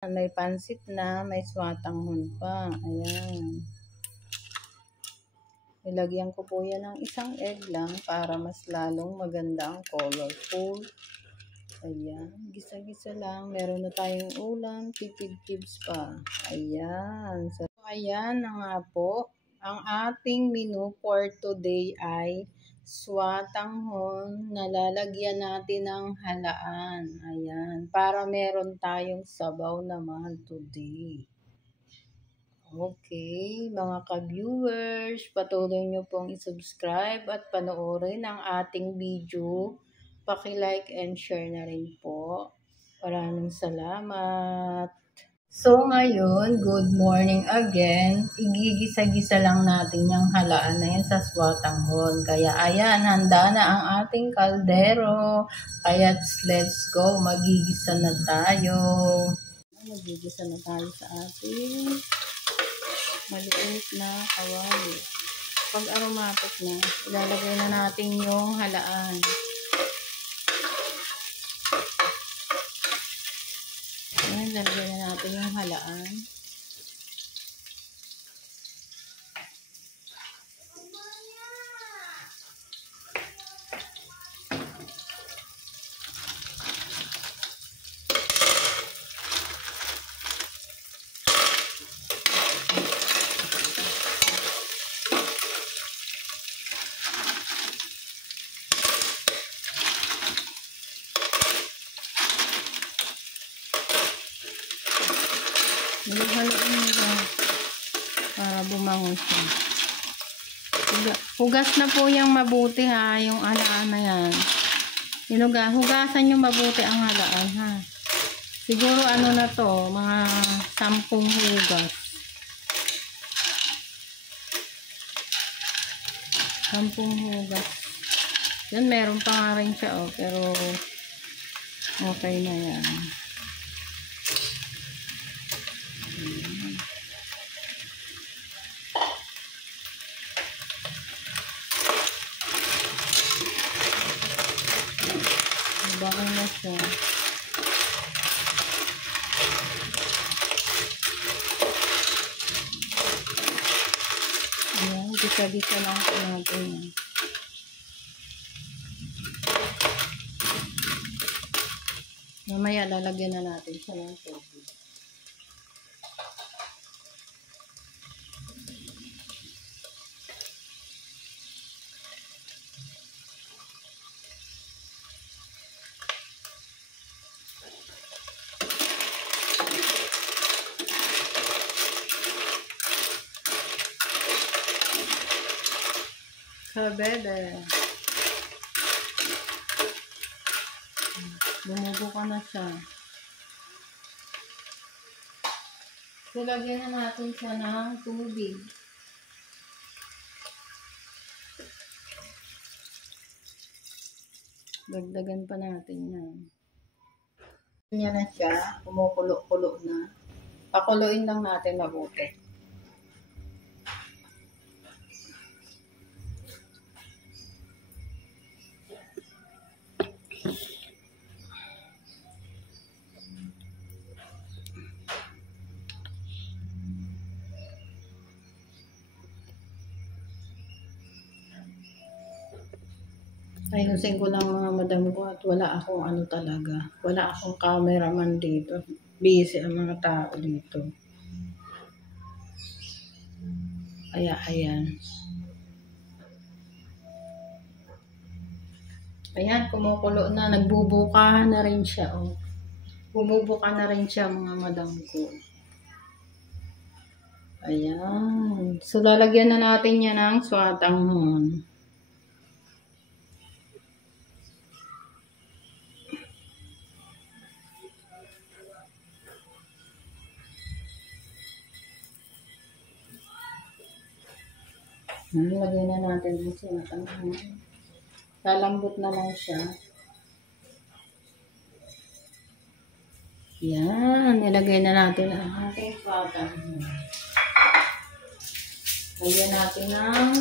May pansit na, may swatanghon pa. Ayan. Nilagyan ko po yan ng isang egg lang para mas lalong maganda ang colorful. Ayan. Gisa-gisa lang. Meron na tayong ulam. Tipid cubes pa. Ayan. So, ayan na nga po. Ang ating menu for today ay swatanghon na lalagyan natin ng halaan. Ayan. Para meron tayong sabaw naman today. Okay, mga ka-viewers, patuloy nyo pong i-subscribe at panoorin ang ating video. Paki-like and share na rin po. Maraming salamat. So ngayon, good morning again. Igigisa-gisa lang natin yung halaan na yan sa swatanghon. Kaya ayan, handa na ang ating kaldero. Kaya let's go, magigisa na tayo. Magigisa na tayo sa ating maliit na kawali. Pag aromatic na, ilalagay na natin yung halaan. Ayan, lalagay na natin yung halaan. Haluin nila para bumangon siya. Hugas na po yung mabuti ha, yung halaan na yan. Hugasan yung mabuti ang halaan ha. Siguro ano na to, mga 10 hugas. 10 hugas. Yan, meron pa nga rin siya oh, pero okay na yan. Baka na siya. Ayan, gisa-gisa lang po natin. Mamaya lalagyan na natin siya ng tubig. Kabebe. Bumubo ka na siya. So, lagyan na natin siya ng tubig. Dagdagan pa natin yan. Yan na siya. Kumukulo-kulo na. Pakuluin lang natin mabuti. Ayusin ko lang mga madam ko at wala akong ano talaga. Wala akong cameraman dito. Busy ang mga tao dito. Kaya ayan. Ayan, kumukulo na. Nagbubukahan na rin siya. Oh. Bumubuka na rin siya mga madam ko. Ayan. So, lalagyan na natin yan ng swatanghon. Lagyan na natin yung swatanghon. Lalambot na lang siya. Yan. Nilagay na natin ang ating swatanghon. Lagyan natin ng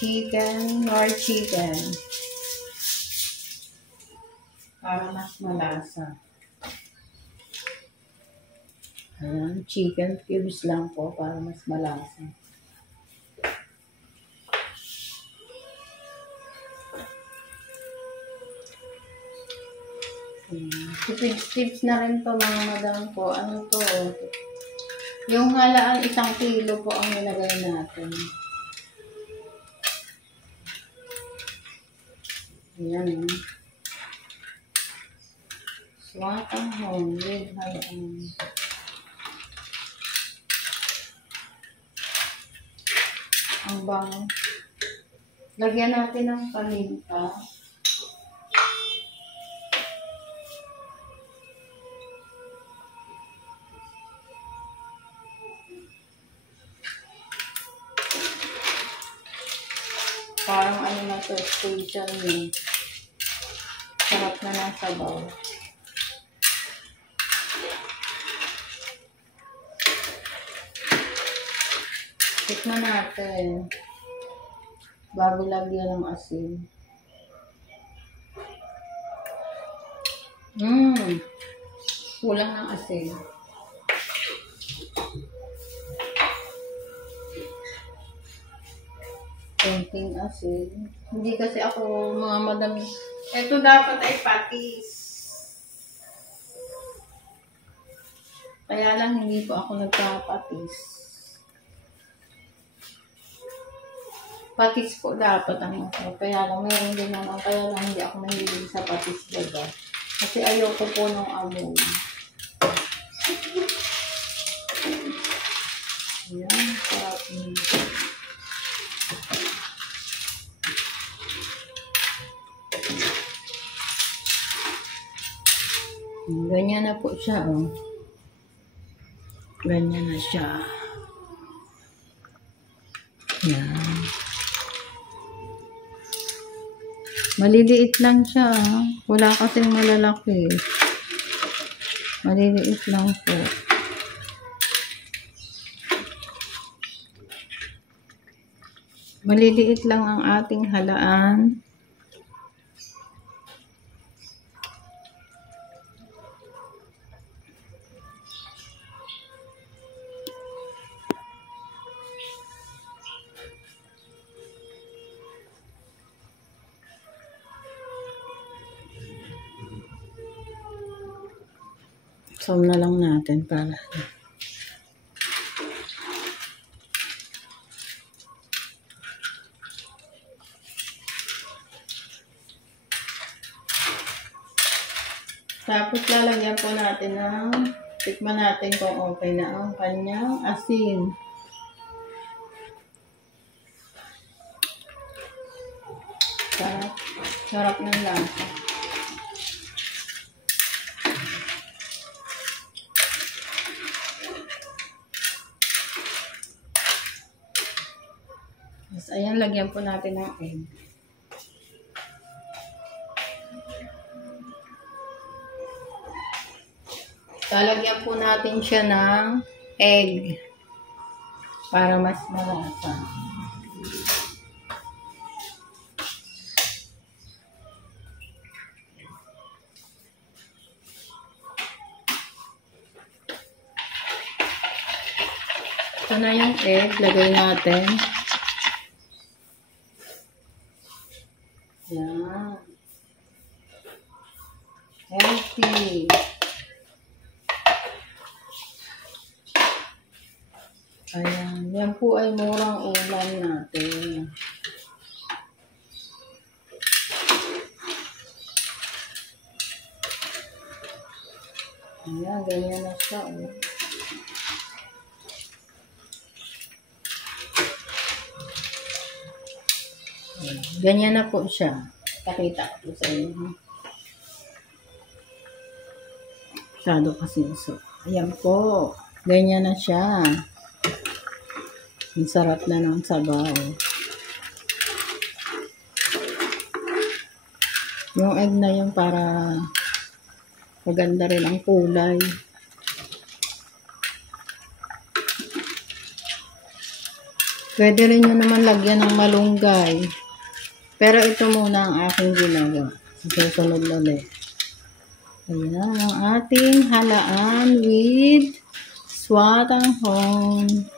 chicken or chicken. Para mas malasa. Ayan, chicken cubes lang po para mas malasa. Tips na rin to mga madam po. Ano to? Yung halaan 1 kilo po ang nilagay natin. Ayan. Swatang home with halaan. Ang bango. Lagyan natin ng paminta. Parang ano na to, special meal. Sarap na ng sabaw. Tikman natin. Bago lagyan ng asin. Kulang ng asin. Konting asin. Hindi kasi ako mga madami. Ito dapat ay patis. Kaya lang hindi po ako nagpapatis. Patis po dapat ang masarap. Kaya lang meron din naman. Kaya lang hindi ako mahilig sa patis baga. Kasi ayoko po ng amoy. Ayan, sarap nito. Ganyan na po siya, oh. Ganyan na siya. Yan. Maliliit lang siya, ah. Wala kasing malalaki. Maliliit lang po. Maliliit lang ang ating halaan. Som na lang natin para tapos lalagyan po natin ng tikman natin kung okay na ang kanyang asin. Sarap ng lasa. Ayan, lagyan po natin ng egg. Lalagyan po natin siya ng egg para mas malasa. Ito na yung egg, lagay natin. Yan. Healthy. Ayan. Yan po ay murang ulam natin. Ayan. Ganyan na siya. Oh. Ganyan na po siya. Pakita ko sa inyo. Masyado kasi so. Ayan po. Ganyan na siya. Ang sarap na ng sabaw. Yung egg na yun para maganda rin ang kulay. Pwede rin nyo naman lagyan ng malunggay. Pero ito muna ang aking ginagawa. Susunod ulit. Ayan ang ating halaan with swatanghon.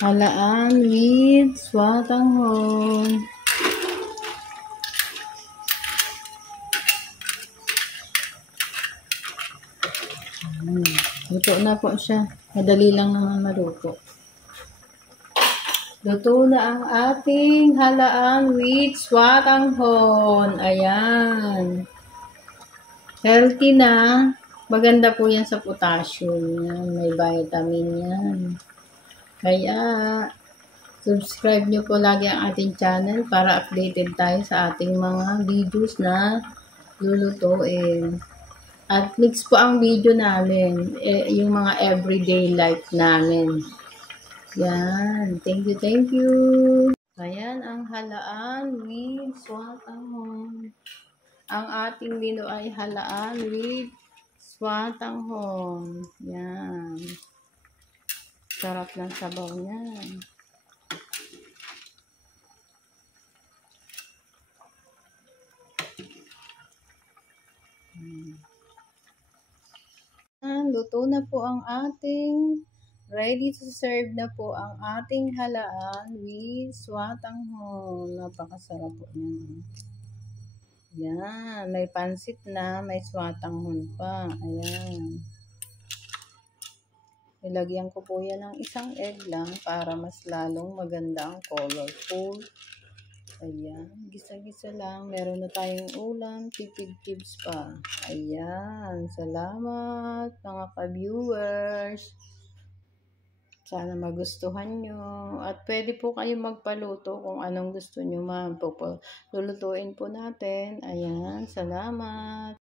Halaan with swatanghon. Luto na po siya. Madali lang naman maluto. Luto na ang ating halaan with swatanghon. Ayan. Healthy na. Maganda po yan sa potassium. Yan. May vitamin yan. Kaya, subscribe nyo po lagi ang ating channel para updated tayo sa ating mga videos na lulutuin. At mix po ang video namin, yung mga everyday life namin. Yan. Thank you, thank you. Ayan ang halaan with swatanghon. Ang ating menu ay halaan with swatanghon. Yan. Sarap ng sabaw niyan. Luto na po ang ating ready to serve na po ang ating halaan with swatanghon. Napakasarap po niyan. Yan, may pansit na, may swatanghon pa. Ayan. Ilagyan ko po yan ng isang egg lang para mas lalong maganda ang colorful. Ayan, gisa-gisa lang. Meron na tayong ulam, tipid tips pa. Ayan, salamat mga ka-viewers. Sana magustuhan nyo. At pwede po kayong magpaluto kung anong gusto nyo, ma'am. Lulutuin po natin. Ayan, salamat.